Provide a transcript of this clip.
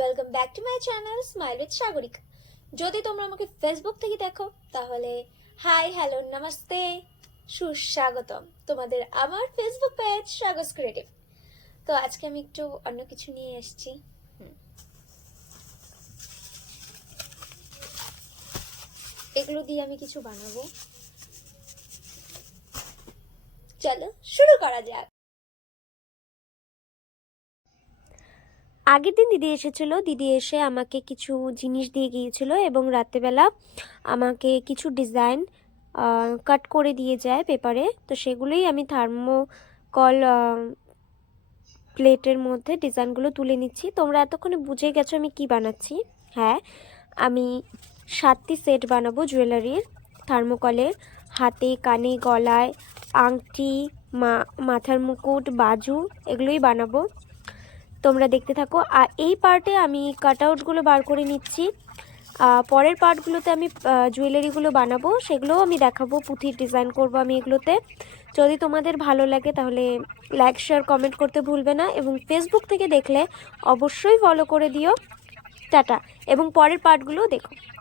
Welcome back to my channel smile with Sagarika. যদি তোমরা আমাকে ফেসবুক থেকে দেখো তাহলে হাই, হ্যালো, নমস্তে, সুস্বাগতম তোমাদের আমার ফেসবুক পেজ সাগস ক্রিয়েটিভ। তো আজকে আমি একটু অন্য কিছু নিয়ে এসেছি। এগুলো দিয়ে আমি কিছু বানাবো। চলো শুরু করা যাক। আগের দিন দিদি এসেছিল, দিদি এসে আমাকে কিছু জিনিস দিয়ে গিয়েছিল এবং রাত্রেবেলা আমাকে কিছু ডিজাইন কাট করে দিয়ে যায় পেপারে। তো সেগুলোই আমি থার্মোকল প্লেটের মধ্যে ডিজাইনগুলো তুলে নিচ্ছি। তোমরা এতক্ষণে বুঝে গেছো আমি কি বানাচ্ছি। হ্যাঁ, আমি 7টি সেট বানাবো জুয়েলারির, থার্মোকলের, হাতে, কানে, গলায়, আংটি, মাথার মুকুট, বাজু, এগুলোই বানাবো। তোমরা দেখতে থাকো। আর এই পার্টে আমি কাটআউটগুলো বার করে নিচ্ছি। পরের পার্টগুলোতে আমি জুয়েলারিগুলো বানাবো, সেগুলোও আমি দেখাবো, পুঁথির ডিজাইন করব আমি এগুলোতে। যদি তোমাদের ভালো লাগে তাহলে লাইক, শেয়ার, কমেন্ট করতে ভুলবে না এবং ফেসবুক থেকে দেখলে অবশ্যই ফলো করে দিও। টাটা। এবং পরের পার্টগুলোও দেখো।